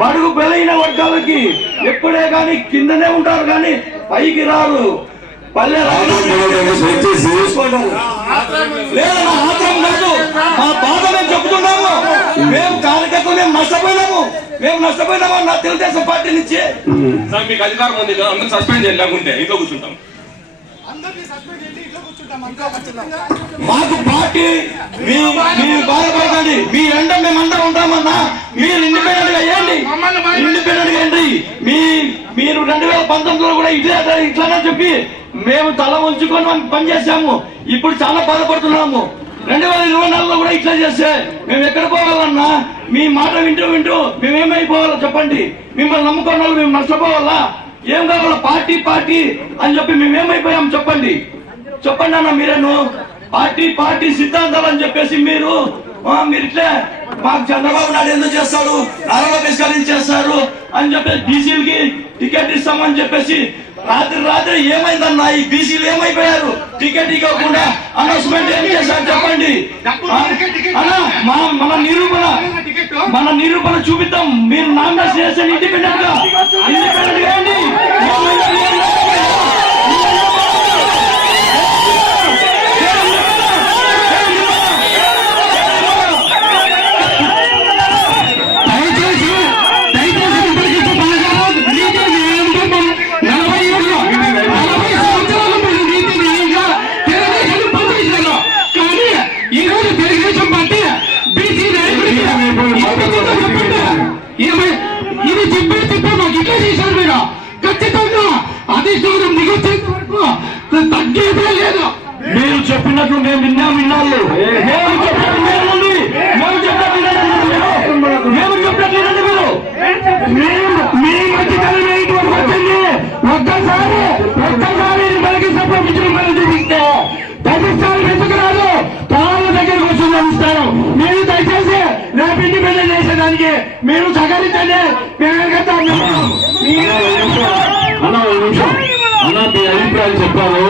బడుగు బలైన వర్గాలకి ఎప్పుడే గాని కిందనే ఉంటారు కానీ పైకి రారు. పల్లె లేదు మా ఆత్రం కాదు. మా బాధ మేము చెప్తున్నాము మేము కార్యకర్తలు మేము నష్టపోయినాము. మేము నష్టపోయినాము నా తెలుగుదేశం పార్టీ నుంచి. సార్ మీకు అధికారం ఉంది కదా అందరూ సస్పెండ్ చేయాలి లేకుంటే ఇంట్లో కూర్చుంటాం. అందరినీ సస్పెండ్ చేయండి ఇంట్లో కూర్చుంటాం అంతా ఖచ్చితంగా మాకు పార్టీ మీ మీరు బాధపడకండి. మీ ఎండ మేము అందరం ఉంటామన్నా మీరు ఇండిపెండెంట్గా ఏంటి ఇండిపెండెంట్గా ఏంటి మీ మీరు రెండు వేల పంతొమ్మిదిలో కూడా ఇట్లా ఇట్లానే చెప్పి మేము తల ఉంచుకొని మనం పనిచేసాము ఇప్పుడు చాలా బాధపడుతున్నాము. రెండు వేల ఇరవై నాలుగులో కూడా ఇట్లా చేస్తే మేము ఎక్కడ పోవాలన్నా? మీ మాట వింటూ వింటూ మేమేమైపోవాలో చెప్పండి. మిమ్మల్ని నమ్ముకున్న వాళ్ళు మేము నష్టపోవాలా? ఏం కావాలా? పార్టీ పార్టీ అని చెప్పి మేమేమైపోయాం చెప్పండి. చెప్పండి అన్న మీరేను. పార్టీ పార్టీ సిద్ధాంతాలు అని చెప్పేసి మీరు మీరు ఇట్లే మాకు చంద్రబాబు నాయుడు ఎందుకు చేస్తాడు? నారా లోకేష్ గారు ఎందుకు చేస్తారు? అని చెప్పేసి బీసీలకి టికెట్ ఇస్తామని చెప్పేసి రాత్రి రాత్రి ఏమైందన్న ఈ బీసీలు ఏమైపోయారు? టికెట్ ఇవ్వకుండా అనౌన్స్మెంట్ ఏం చేశారు చెప్పండి? మన నిరూపణ మన నిరూపణ చూపిద్దాం. మీరు నామినేషన్ చేస్తే ఇండిపెండెంట్గా ఇండిపెండెంట్గా ఏమై- ఇది చెప్పి చెప్పి మాకు ఇట్లా చేశారు మీరు ఖచ్చితంగా అధిష్టానం దిగొచ్చేంత వరకు తగ్గేదే లేదు మీరు చెప్పినట్లు మేము విన్నాం విన్నాళ్ళు మేము చెప్పినట్టు వినండి. మేము చెప్పినట్టు మీరు. మేము చెప్పినట్టు వినండి మీరు మేము మీ మధ్యకాలం ఇటువంటి వచ్చింది ఒక్కసారి ఒక్కసారి మనకి సంప్రదించిన మనం చూపిస్తే ప్రతిష్టాలు ఎందుకు రాదు తాళ్ళ దగ్గరకు వస్తుంది ఇస్తారు మీరు దయచేసి రేపు ఇండిపెండెంట్ చేసేదానికి మీరు సహకరించండి. అన్న నిమిషం అన్న మీ అభిప్రాయం చెప్పారు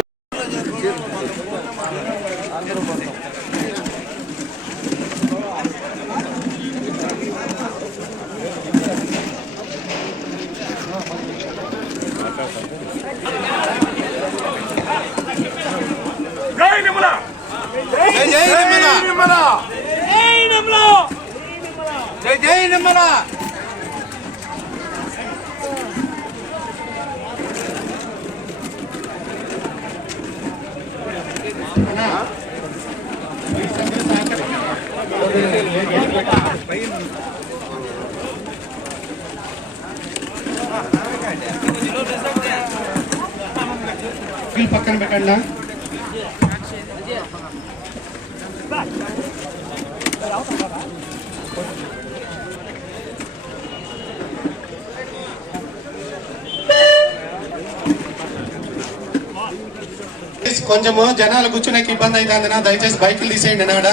జై నిమ్మల. జై నిమ్మల జై జై నిమ్మల. పక్కన పెట్టండి. దయచేసి కొంచెము జనాలు కూర్చునేకి ఇబ్బంది అవుతుందినా దయచేసి బైకులు తీసేయండి నాడ.